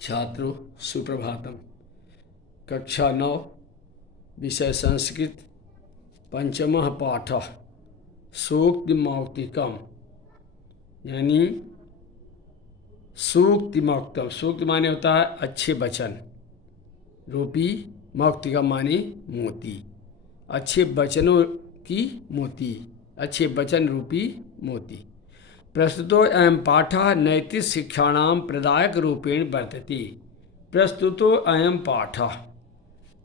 छात्रों सुप्रभातम। कक्षा 9 विषय संस्कृत पंचमः पाठः सूक्तिमौक्तिकम यानी सूक्तिमौक्तम। सूक्ति माने होता है अच्छे वचन रूपी, मौक्तिका माने मोती, अच्छे वचनों की मोती, अच्छे वचन रूपी मोती। प्रस्तुतो अयं पाठः नैतिक शिक्षाणां प्रदायक रूपेण वर्तते। प्रस्तुतो अयं पाठः,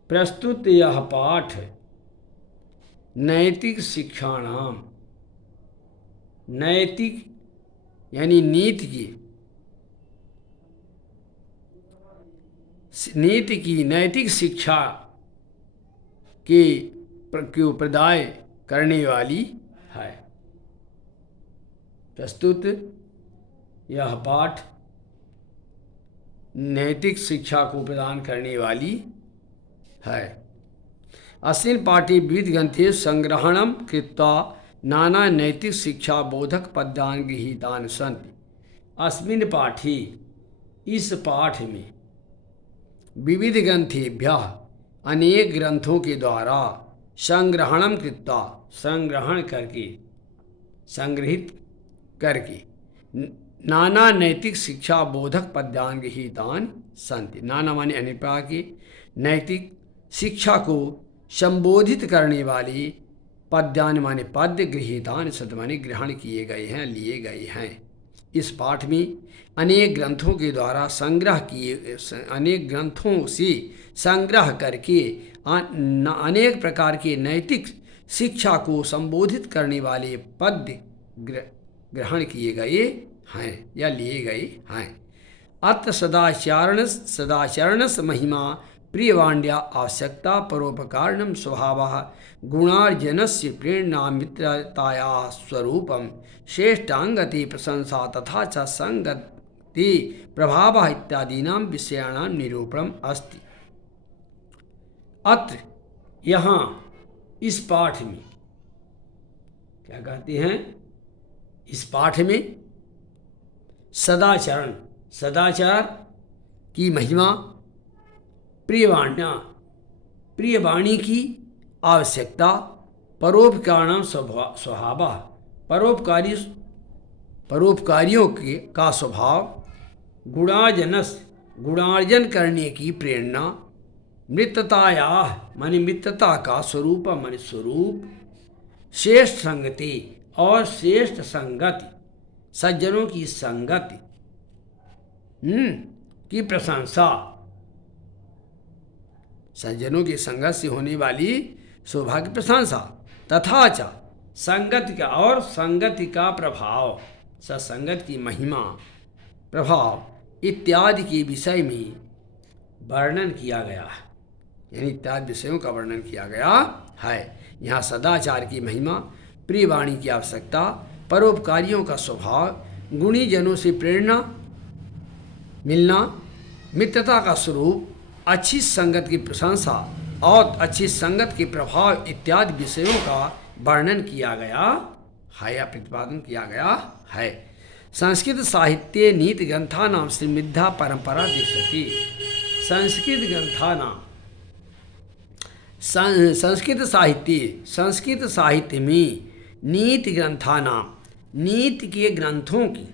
प्रस्तुत यह पाठ नैतिक शिक्षाणाम, नैतिक यानी नीति की नैतिक शिक्षा के प्रदाय करने वाली है। प्रस्तुत यह पाठ नैतिक शिक्षा को प्रदान करने वाली है। अस्मिन् पाठे विविध ग्रंथे संग्रहणं कृत्वा नाना नैतिक शिक्षा बोधक पद्यानि गृहीतानि सन्ति। अस्मिन् पाठे, इस पाठ में, विविध ग्रंथेभ्यः अनेक ग्रंथों के द्वारा संग्रहणं कृत्वा संग्रहण करके, संग्रहित करके नाना नैतिक शिक्षा बोधक पद्यानि गृहीतानि सन्ति। नाना माने अनेक प्रकार के नैतिक शिक्षा को संबोधित करने वाले पद्यानि माने पद्य, गृहीतानि सन्ति माने ग्रहण किए गए हैं, लिए गए हैं। इस पाठ में अनेक ग्रंथों के द्वारा अनेक ग्रंथों से संग्रह करके अनेक प्रकार के नैतिक शिक्षा को संबोधित करने वाले पद्य ग्रहण किए गए हैं या लिए गए हैं। अत्र सदाचरणस्य महिमा प्रियवाण्या आवश्यकता परोपकारणं स्वभावः गुणार्जनस्य प्रेरणा मित्रतायाः स्वरूपं श्रेष्ठांगति प्रशंसा तथा च संगति प्रभावः इत्यादीनां विषयाणां निरूपणम् अस्ति। अत्र यहाँ इस पाठ में क्या कहते हैं? इस पाठ में सदाचरण, सदाचार की महिमा, प्रियवाण्या, प्रियवाणी की आवश्यकता, परोपकारणं स्वभावः, परोपकारियों का स्वभाव, गुणार्जन करने की प्रेरणा, मित्रतायाः माने मित्रता का स्वरूप माने स्वरूप, श्रेष्ठ संगति और श्रेष्ठ संगति, सज्जनों की संगति की प्रशंसा, सज्जनों की संगत से होने वाली शोभा की प्रशंसा, तथा च संगति का और संगति का प्रभाव, सत्संगत की महिमा, प्रभाव इत्यादि के विषय में वर्णन किया गया है, यानी इत्यादि विषयों का वर्णन किया गया है। यहाँ सदाचार की महिमा, प्रियवाणी की आवश्यकता, परोपकारियों का स्वभाव, गुणी जनों से प्रेरणा मिलना, मित्रता का स्वरूप, अच्छी संगत की प्रशंसा और अच्छी संगत के प्रभाव इत्यादि विषयों का वर्णन किया गया है या प्रतिपादन किया गया है। संस्कृत साहित्ये नीति ग्रंथानां समृद्धा परंपरा दृश्यते। संस्कृत साहित्य में नीति ग्रंथानां, नीति के ग्रंथों की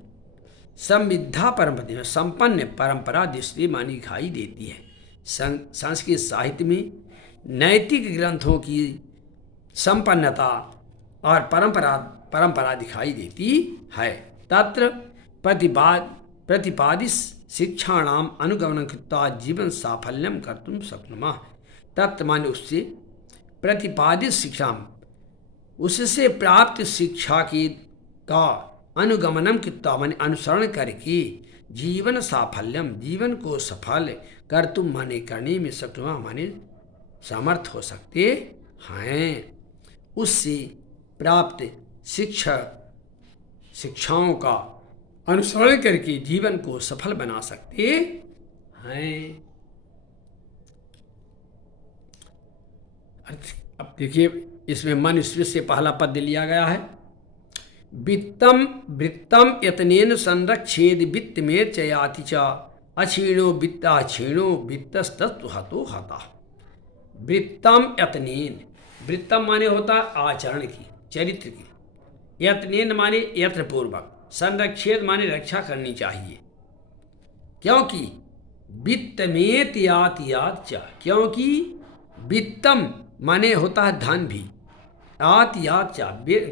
समृद्धा परंपरा, संपन्न परंपरा दृष्टि मानी दिखाई देती है। संस्कृत साहित्य में नैतिक ग्रंथों की संपन्नता और परंपरा दिखाई देती है। तत्र प्रतिपादित शिक्षाणाम अनुगमनं कृत्वा जीवन साफल्यं कर्तुं शक्नुमः। तत्र माने उससे प्रतिपादित शिक्षा, उससे प्राप्त शिक्षा का अनुगमनम कृत्वा माने अनुसरण करके जीवन साफल्यम, जीवन को सफल कर्तुम माने करने में शक्नुमः माने समर्थ हो सकते हैं। उससे प्राप्त शिक्षाओं का अनुसरण करके जीवन को सफल बना सकते हैं। अब देखिए, इसमें मनुष्य से पहला पद लिया गया है। वित्तम वृत्तम यतनेन संरक्षेद वित्तमेर चयाति च अक्षीणो वित्ता क्षीणो वित्तस्तत्व हतो हता। वृत्तम यत्नेन, वृत्तम माने होता आचरण की, चरित्र की। यत्नेन माने यत्न पूर्वक, संरक्षेत माने रक्षा करनी चाहिए। क्योंकि वित्तमेत यात यात च, क्योंकि वित्तम माने होता है धन भी, आत यात च,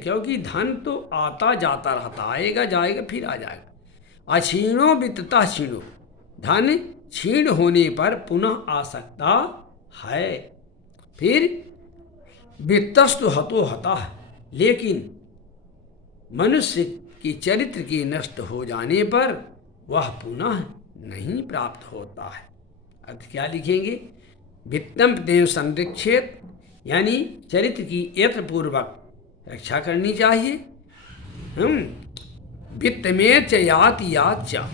क्योंकि धन तो आता जाता रहता, आएगा जाएगा फिर आ जाएगा। अक्षीणो वित्तता क्षीणो, धन क्षीण होने पर पुनः आ सकता है। फिर वित्तस्तु हतो हता है, लेकिन मनुष्य की चरित्र के नष्ट हो जाने पर वह पुनः नहीं प्राप्त होता है। अर्थ क्या लिखेंगे? वित्तम तेन संरक्षेत, यानी चरित्र की यत्नपूर्वक रक्षा करनी चाहिए। वित्त में च यात यात च,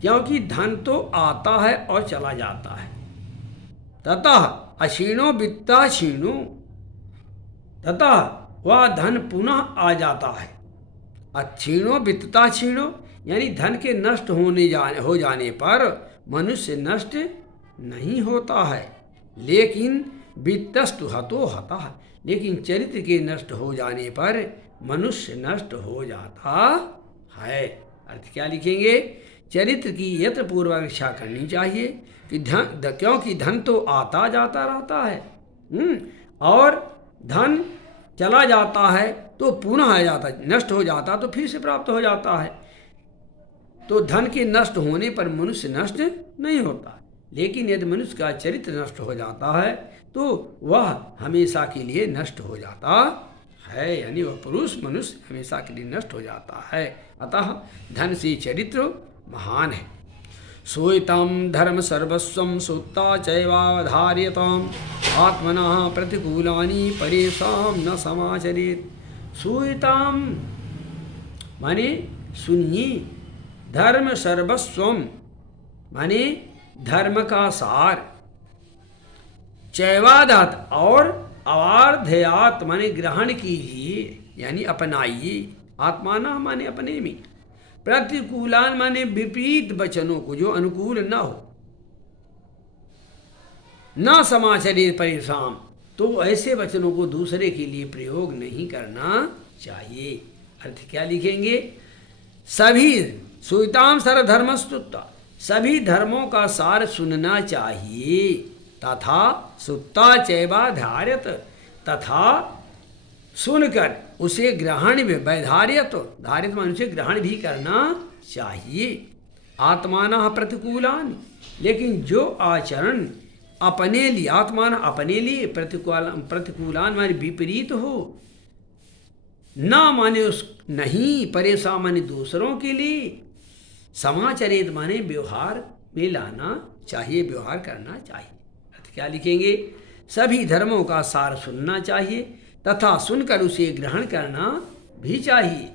क्योंकि धन तो आता है और चला जाता है। ततः अक्षीणो वित्ता क्षीणो, ततः वह धन पुनः आ जाता है। अक्षीणो वित्तता क्षीणो, यानी धन के नष्ट हो जाने पर मनुष्य नष्ट नहीं होता है, लेकिन वित्तस्तु हतो हतः, लेकिन चरित्र के नष्ट हो जाने पर मनुष्य नष्ट हो जाता है। अर्थ क्या लिखेंगे? चरित्र की यत्नपूर्वक रक्षा करनी चाहिए कि क्योंकि धन तो आता जाता रहता है, और धन चला जाता है तो पुनः आ जाता है, नष्ट हो जाता तो फिर से प्राप्त हो जाता है। तो धन के नष्ट होने पर मनुष्य नष्ट नहीं होता, लेकिन यदि मनुष्य का चरित्र नष्ट हो जाता है तो वह हमेशा के लिए नष्ट हो जाता है, यानी वह पुरुष मनुष्य हमेशा के लिए नष्ट हो जाता है। अतः धन से चरित्र महान है। सोइतम धर्म सर्वस्वम सुत्ता चैवावधार्यताम आत्मनः प्रतिकूलानि परेषां न समाचरेत्। सोइताम माने सुनिए, धर्म सर्वस्वम माने धर्म का सार, चैवादात और अवार्धयात माने ग्रहण कीजिए, यानी अपनाइए। आत्माना माने अपने में, प्रतिकूलान माने विपरीत वचनों को जो अनुकूल न हो, न समाचरित परिश्रम, तो ऐसे वचनों को दूसरे के लिए प्रयोग नहीं करना चाहिए। अर्थ क्या लिखेंगे? सभी सुइताम सर्वधर्मस्तुत्वा, सभी धर्मों का सार सुनना चाहिए। तथा सुत्ता चैवा धार्यत, तथा सुनकर उसे ग्रहण में, वैधार्यत, धार्यत मान उसे ग्रहण भी करना चाहिए। आत्माना प्रतिकूलान, लेकिन जो आचरण अपने लिए, आत्मान अपने लिए, प्रतिकूलान माने विपरीत हो, ना माने उस नहीं, परेशान माने दूसरों के लिए, समाचरित माने व्यवहार में लाना चाहिए, व्यवहार करना चाहिए। अर्थ क्या लिखेंगे? सभी धर्मों का सार सुनना चाहिए तथा सुनकर उसे ग्रहण करना भी चाहिए,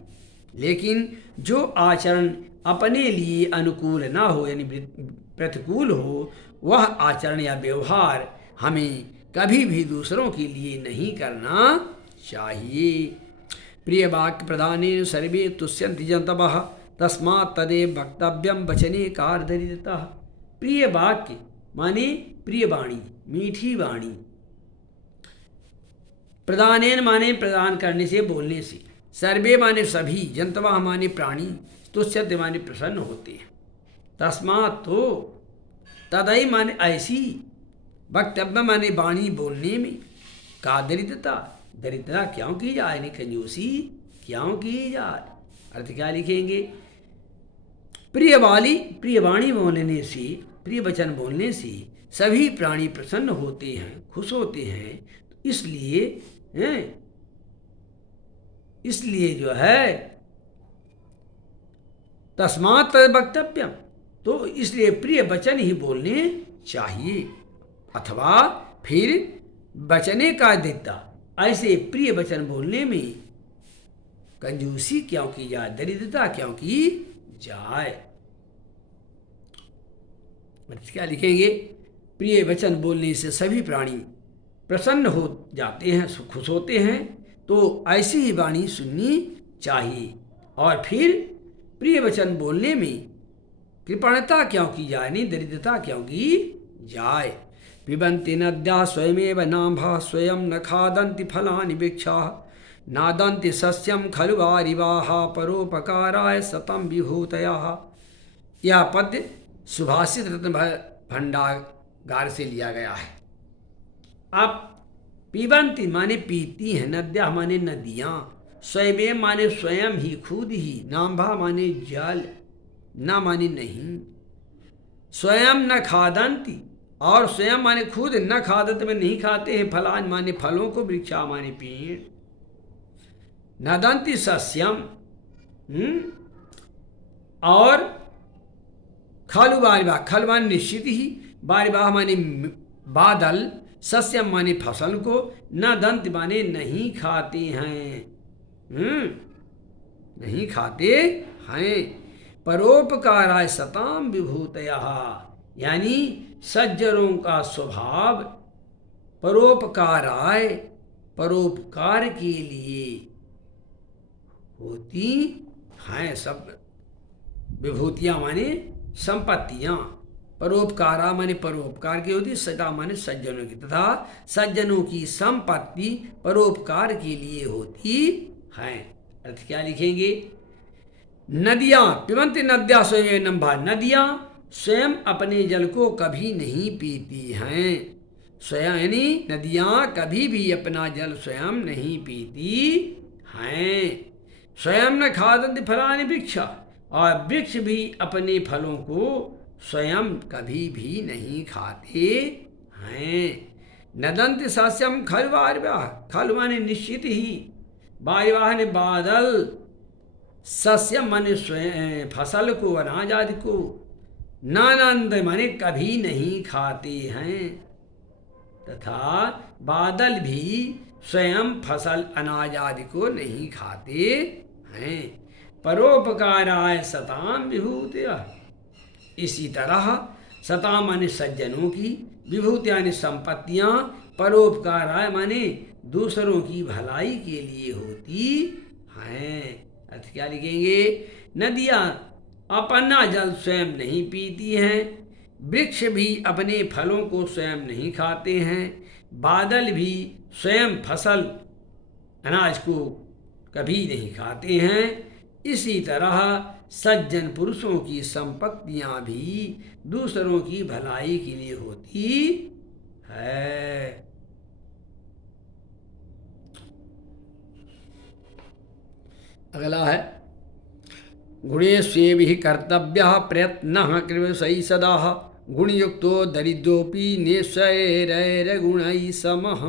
लेकिन जो आचरण अपने लिए अनुकूल ना हो, यानी प्रतिकूल हो, वह आचरण या व्यवहार हमें कभी भी दूसरों के लिए नहीं करना चाहिए। प्रिय वाक्य प्रदानेन सर्वे तुष्यन्ति जन्तवः तस्मात् तदेव वक्तव्यम वचने कार्यदरिद्रता। प्रिय वाक्य माने प्रिय वाणी, मीठी वाणी। प्रदानेन माने प्रदान करने से, बोलने से। सर्वे माने सभी, जंतवा माने प्राणी, तुष्यन्ति माने प्रसन्न होते हैं। तस्मात् तो, तदई माने ऐसी, वक्तव्य माने वाणी बोलने में, का दरिद्रता, दरिद्रता क्यों की जाए, यानी कंजूसी क्यों की जाए। अर्थ क्या लिखेंगे? प्रिय वाणी बोलने से, प्रिय वचन बोलने से सभी प्राणी प्रसन्न होते हैं, खुश होते हैं। इसलिए जो है तस्मात् वक्तव्यम, तो इसलिए प्रिय वचन ही बोलने चाहिए। अथवा फिर वचने का देता, ऐसे प्रिय वचन बोलने में कंजूसी क्यों की जाए, दरिद्रता क्यों की जाए। क्या लिखेंगे? प्रिय वचन बोलने से सभी प्राणी प्रसन्न हो जाते हैं, खुश होते हैं, तो ऐसी ही वाणी सुननी चाहिए। और फिर प्रिय वचन बोलने में कृपणता क्यों की जाए, नहीं दरिद्रता क्यों की जाए। पिबन्ति नद्या स्वयमेव नाम्भः स्वयं न खादन्ति फलानि वृक्षाः नादन्ति सस्यं खलु वारिवाः परोपकाराय सतम विभूतयः। यह पद्य सुभाषित रत्न भंडागार से लिया गया है। अब पिबंती माने पीती हैं, नद्या माने नदियाँ, स्वयं माने स्वयं ही, खुद ही, नाम्भा माने जल, न माने नहीं, स्वयं न खादंती और स्वयं माने खुद, न खादत में नहीं खाते हैं, फलान माने फलों को, वृक्षा माने पेड़, नदंती सस्यम और खलु बारिवाह, खल माने निश्चित ही, बारिवाह माने बादल, सस्यम माने फसल को, न दंत माने नहीं खाते हैं, नहीं खाते हैं, परोपकाराय सताम विभूतयः, यानी सज्जनों का स्वभाव परोपकाराय, परोपकार के लिए होती हैं। सब विभूतियाँ माने संपत्तियाँ, परोपकारा माने परोपकार की होती, सदा माने सज्जनों की, तथा सज्जनों की संपत्ति परोपकार के लिए होती हैं। अर्थ क्या लिखेंगे? नदियाँ पिबन्ति नद्या स्वयं नम्भा, नदियाँ स्वयं अपने जल को कभी नहीं पीती हैं। स्वयं यानी नदियाँ कभी भी अपना जल स्वयं नहीं पीती हैं। स्वयं न खादन्ति फलानि वृक्षा, और वृक्ष भी अपने फलों को स्वयं कभी भी नहीं खाते हैं। नदन्ति सस्यम खलु वारिवाह, खलु माने निश्चित ही, वारिवाह ने बादल, सस्यम माने स्वयं फसल को, अनाज आदि को, नानंद माने कभी नहीं खाते हैं, तथा बादल भी स्वयं फसल अनाज आदि को नहीं खाते हैं। परोपकाराय सताम विभूतयः, इसी तरह सताम माने सज्जनों की, विभूति यानी संपत्तियाँ, परोपकाराय माने दूसरों की भलाई के लिए होती हैं। अर्थ क्या लिखेंगे? नदियाँ अपना जल स्वयं नहीं पीती हैं, वृक्ष भी अपने फलों को स्वयं नहीं खाते हैं, बादल भी स्वयं फसल अनाज को कभी नहीं खाते हैं। इसी तरह सज्जन पुरुषों की संपत्तियां भी दूसरों की भलाई के लिए होती है। अगला है गुणेष्वेभिः कर्तव्यः प्रयत्नः कृतः सदा गुणयुक्तो दरिद्रोऽपि निःस्वैरैर्गुणैः समः।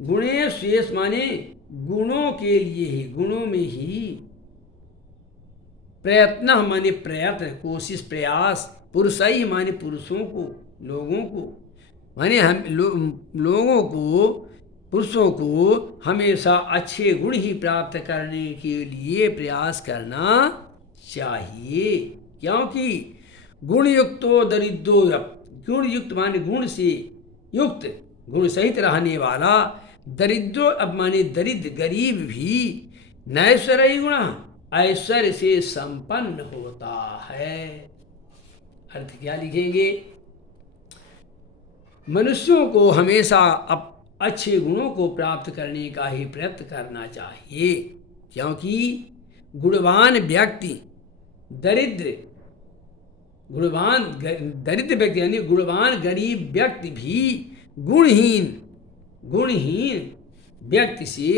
गुणेष्वेष माने गुणों के लिए ही, गुणों में ही, प्रयत्न माने प्रयत्न, कोशिश, प्रयास, पुरुषई माने पुरुषों को, लोगों को, माने हम लोगों को, पुरुषों को हमेशा अच्छे गुण ही प्राप्त करने के लिए प्रयास करना चाहिए, क्योंकि गुणयुक्तो दरिद्रो, गुणयुक्त माने गुण से युक्त, गुण सहित रहने वाला, दरिद्रो अब माने दरिद्र, गरीब भी, नैश्वर्य गुण ऐश्वर्य से संपन्न होता है। अर्थ क्या लिखेंगे? मनुष्यों को हमेशा अच्छे गुणों को प्राप्त करने का ही प्रयत्न करना चाहिए, क्योंकि गुणवान व्यक्ति दरिद्र, गुणवान दरिद्र व्यक्ति यानी गुणवान गरीब व्यक्ति भी गुणहीन व्यक्ति से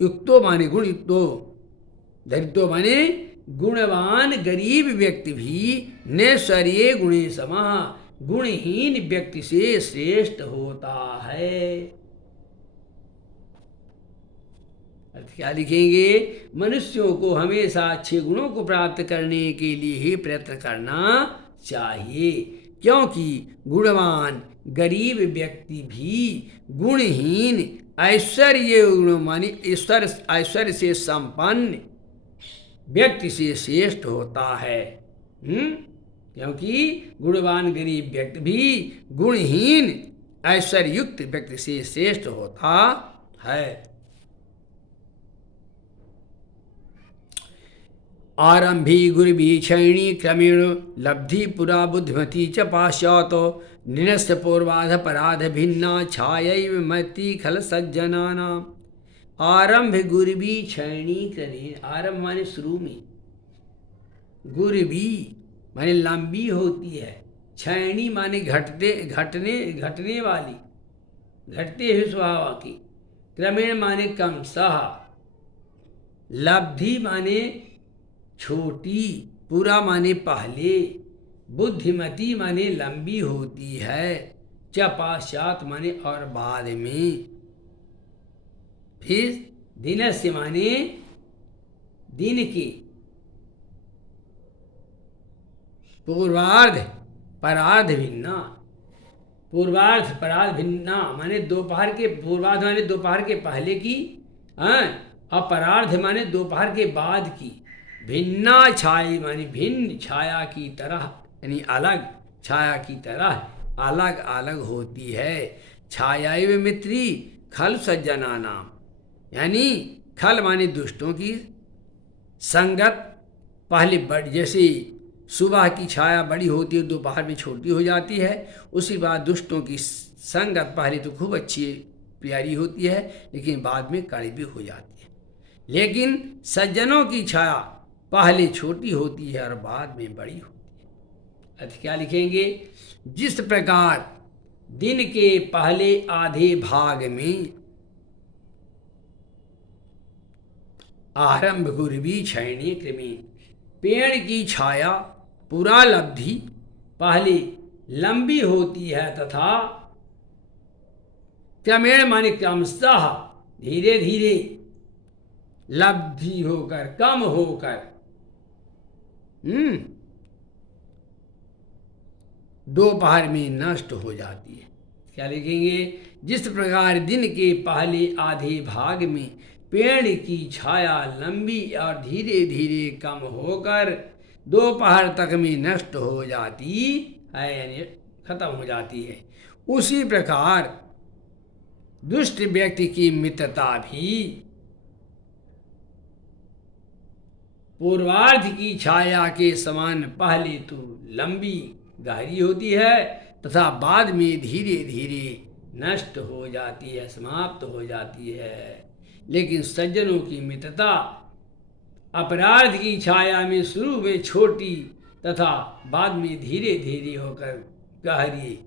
युक्तो माने गुण युक्तो, दरिद्रो माने गुणवान गरीब व्यक्ति भी नैश्वर्ये गुणे समः, गुणहीन व्यक्ति से श्रेष्ठ होता है। अर्थ क्या लिखेंगे? मनुष्यों को हमेशा अच्छे गुणों को प्राप्त करने के लिए ही प्रयत्न करना चाहिए, क्योंकि गुणवान गरीब व्यक्ति भी गुणहीन ऐश्वर्य मानी ऐश्वर्य से संपन्न व्यक्ति से श्रेष्ठ होता है। क्योंकि गुणवान गरीब व्यक्ति भी गुणहीन ऐश्वर्य युक्त व्यक्ति से श्रेष्ठ होता है। आरंभी गुरुभी क्षयणी क्रमेण लब्धि पुरा बुद्धिमती च पाश्चात निरस्त पूर्वाध पराध भिन्ना छायैव मति खल सज्जनानाम। आरंभ गुरुभी क्षयणी क्रमेण, आरंभ माने शुरू में, गुरुभी माने लंबी होती है, क्षयणी माने घटने वाली, घटते हुए स्वभाव की, क्रमेण माने क्रमशः, लब्धि माने छोटी, पूरा माने पहले, बुद्धिमती माने लंबी होती है, च पाश्चात माने और बाद में, फिर दिनस्य माने दिन की, पूर्वार्ध परार्ध भिन्ना, पूर्वार्ध परार्ध भिन्ना माने दोपहर के, पूर्वार्ध माने दोपहर के पहले की, अपरार्ध माने दोपहर के बाद की, भिन्ना छाया माने भिन्न छाया की तरह, यानी अलग, छाया की तरह अलग अलग होती है। छाया मित्री खल सज्जना नाम, यानी खल माने दुष्टों की संगत पहले बड़, जैसे सुबह की छाया बड़ी होती है, दोपहर में छोटी हो जाती है, उसी बाद दुष्टों की संगत पहले तो खूब अच्छी प्यारी होती है, लेकिन बाद में कड़ी भी हो जाती है। लेकिन सज्जनों की छाया पहले छोटी होती है और बाद में बड़ी होती है। अब क्या लिखेंगे? जिस प्रकार दिन के पहले आधे भाग में आरंभ गुरबी क्षयणी क्रमेण, पेड़ की छाया पूरा लब्धि पहले लंबी होती है तथा क्रमेण माने क्रमशः धीरे धीरे लब्धि होकर, कम होकर दोपहर में नष्ट हो जाती है। क्या लिखेंगे? जिस प्रकार दिन के पहले आधे भाग में पेड़ की छाया लंबी और धीरे धीरे कम होकर दोपहर तक में नष्ट हो जाती है, यानी खत्म हो जाती है, उसी प्रकार दुष्ट व्यक्ति की मित्रता भी पूर्वार्ध की छाया के समान पहले तो लंबी गहरी होती है तथा बाद में धीरे धीरे नष्ट हो जाती है, समाप्त हो जाती है। लेकिन सज्जनों की मित्रता अपराध की छाया में शुरू में छोटी तथा बाद में धीरे धीरे होकर गहरी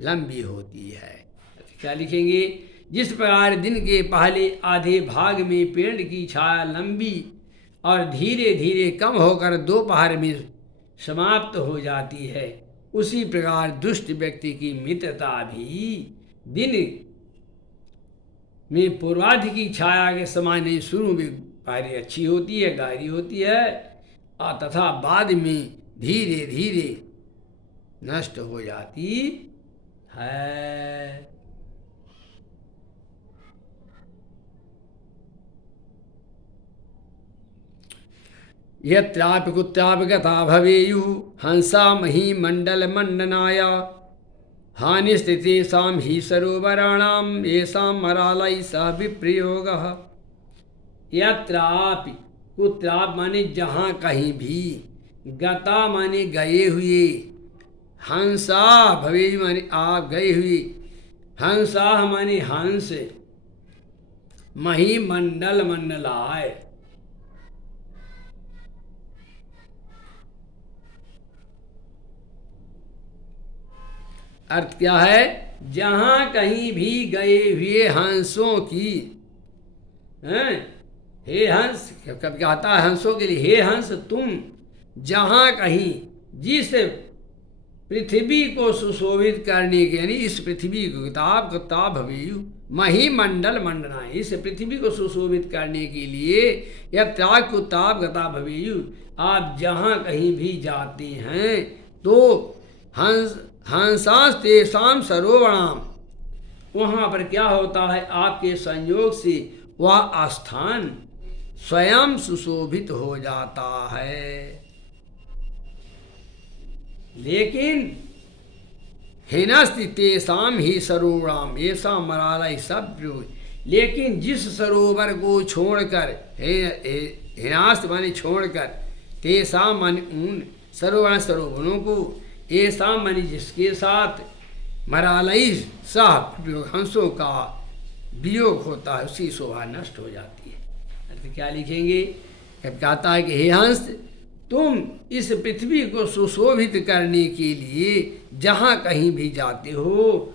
लंबी होती है। क्या लिखेंगे? जिस प्रकार दिन के पहले आधे भाग में पेड़ की छाया लंबी और धीरे धीरे कम होकर दोपहर में समाप्त हो जाती है, उसी प्रकार दुष्ट व्यक्ति की मित्रता भी दिन में पूर्वार्ध की छाया के समान नहीं, शुरू में पहले अच्छी होती है, गहरी होती है, तथा बाद में धीरे धीरे नष्ट हो जाती है। यत्रापि कुत्रापि गता भवेयुः हंसा मही मंडल मंडनाया हानिस्थितेषां हि सरोवराणां येषां मरालैः सह विप्रयोगः। यत्रापि, कुत्रापि माने जहाँ कहीं भी, गता माने गए हुए, हंसा भवेयुः माने आप गए हुए, हंसा माने हंस, मही मंडल मंडलाय, अर्थ क्या है? जहाँ कहीं भी गए हुए हंसों की, हे हंस, कब कहता है हंसों के लिए, हे हंस तुम जहाँ कहीं जिस पृथ्वी को सुशोभित करने के, यानी इस पृथ्वी को, किताब भवेयु महिमंडल मंडना, इस पृथ्वी को सुशोभित करने के लिए, या त्याग कुताब गता भवेयु, आप जहाँ कहीं भी जाते हैं तो हंसांस तेषां सरोवराम, वहाँ पर क्या होता है? आपके संयोग से वह स्थान स्वयं सुशोभित हो जाता है। लेकिन हिनस्ति तेषां ही सरोवराम येषां मरालय सब, लेकिन जिस सरोवर को छोड़कर, हिनास्त माने छोड़कर, तेसा माने उन सर्ववर्ण सर्वगुणों को, ऐसा माने जिसके साथ मरालई सह हंसों का वियोग होता है, उसकी शोभा नष्ट हो जाती है। अर्थ क्या लिखेंगे? अब कहता है कि हे हंस, तुम इस पृथ्वी को सुशोभित करने के लिए जहाँ कहीं भी जाते हो,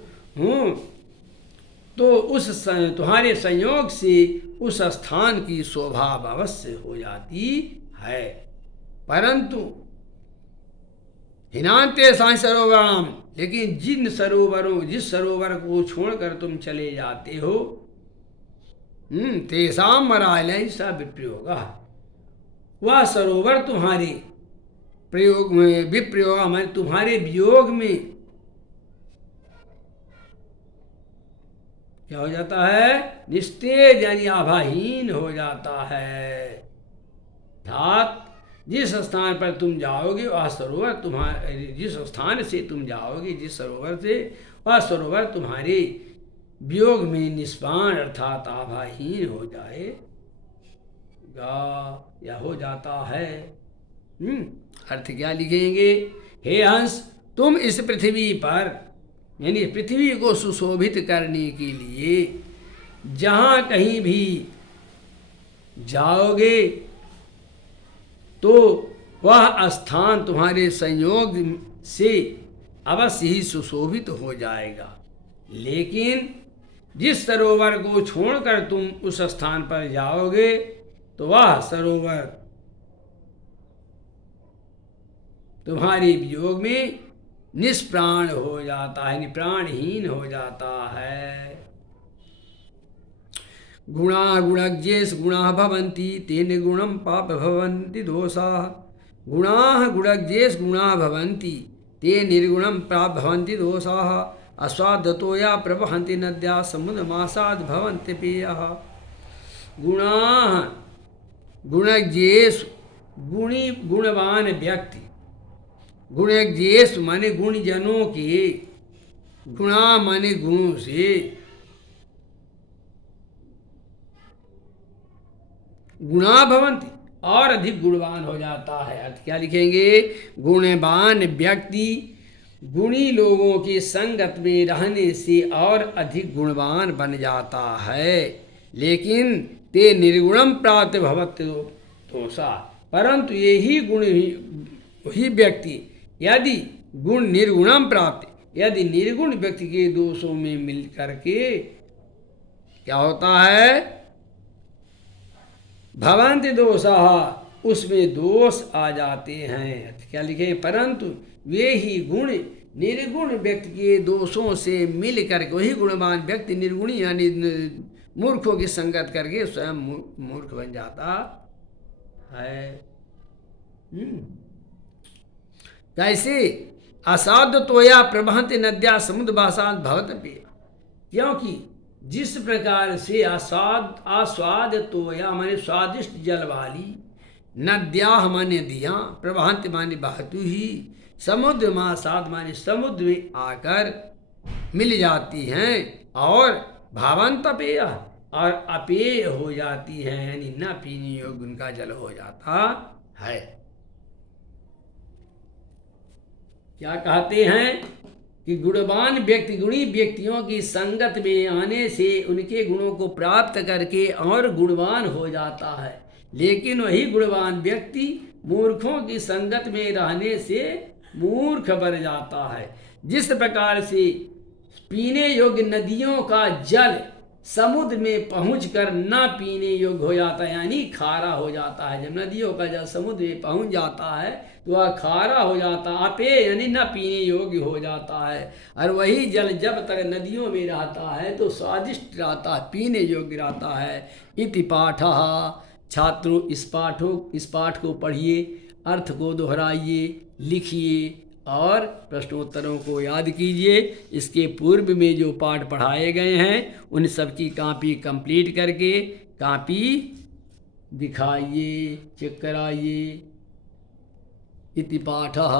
तो उस तुम्हारे संयोग से उस स्थान की शोभा अवश्य हो जाती है। परंतु हिनांते साई सरोवरम, लेकिन जिस सरोवर को छोड़कर तुम चले जाते हो, तेसाम मरालय सा विप्रयोग, वह सरोवर तुम्हारे प्रयोग में, विप्रयोग हमारे तुम्हारे वियोग में क्या हो जाता है? निस्तेज यानी आभाहीन हो जाता है। अर्थात जिस स्थान पर तुम जाओगे वह सरोवर तुम्हारे, जिस स्थान से तुम जाओगे जिस सरोवर से, वह सरोवर तुम्हारे वियोग में निष्पाण अर्थात आभाहीन हो जाएगा या हो जाता है। अर्थ क्या लिखेंगे? हे हंस, तुम इस पृथ्वी पर यानी पृथ्वी को सुशोभित करने के लिए जहाँ कहीं भी जाओगे तो वह स्थान तुम्हारे संयोग से अवश्य ही सुशोभित हो जाएगा। लेकिन जिस सरोवर को छोड़कर तुम उस स्थान पर जाओगे तो वह सरोवर तुम्हारे वियोग में निष्प्राण हो जाता है, प्राणहीन हो जाता है। गुणा गुणज्ञेश गुणा भवन्ति तेन गुणम पाप भवन्ति दोषा। गुणा गुणज्ञेश गुणा भवन्ति ते निर्गुणम प्राप भवन्ति दोषा। अस्वादतोया प्रवहन्ति नद्या समुद्रमासाद भवन्ति पेयः। गुणा गुणज्ञेश गुणी गुणवान व्यक्ति, गुणज्ञेश माने गुणजनों के, गुणा माने गुणों से, गुणा भवन्ति और अधिक गुणवान हो जाता है। अर्थ क्या लिखेंगे? गुणवान व्यक्ति गुणी लोगों की संगत में रहने से और अधिक गुणवान बन जाता है। लेकिन ते निर्गुणम प्राप्त भवत दोषा, परंतु यही गुण वही व्यक्ति यदि गुण निर्गुणम प्राप्त, यदि निर्गुण व्यक्ति के दोषों में मिल करके क्या होता है? भवन्ति दोषा, उसमें दोष आ जाते हैं। क्या लिखे? परंतु वे ही गुण निर्गुण व्यक्ति के दोषों से मिल करके, वही गुणवान व्यक्ति निर्गुणी यानी मूर्खों की संगत करके स्वयं मूर्ख बन जाता है। कैसे? असाध्य तोया प्रवहन्ति नद्या समुद्र भाषात भवत पेय, क्योंकि जिस प्रकार से आस्वाद तोया माने स्वादिष्ट जल वाली, नद्या माने नदियाँ, प्रवहन्ति माने बहती ही, समुद्र मासाद माने समुद्र में आकर मिल जाती हैं और भावंत पेय और अपेय हो जाती हैं, यानी न पीने योग्य उनका जल हो जाता है। क्या कहते हैं कि गुणवान व्यक्ति गुणी व्यक्तियों की संगत में आने से उनके गुणों को प्राप्त करके और गुणवान हो जाता है। लेकिन वही गुणवान व्यक्ति मूर्खों की संगत में रहने से मूर्ख बन जाता है। जिस प्रकार से पीने योग्य नदियों का जल समुद्र में पहुंचकर न पीने योग्य हो जाता है, यानी खारा हो जाता है। जब नदियों का जल समुद्र में पहुंच जाता है तो वह खारा हो जाता है, अपेय यानी न पीने योग्य हो जाता है। और वही जल जब तक नदियों में रहता है तो स्वादिष्ट रहता है, पीने योग्य रहता है। इति पाठः, छात्रों इस पाठ को पढ़िए, अर्थ को दोहराइए, लिखिए और प्रश्नोत्तरों को याद कीजिए। इसके पूर्व में जो पाठ पढ़ाए गए हैं उन सब की कॉपी कंप्लीट करके कॉपी दिखाइए, चेक कराइए। इति पाठः।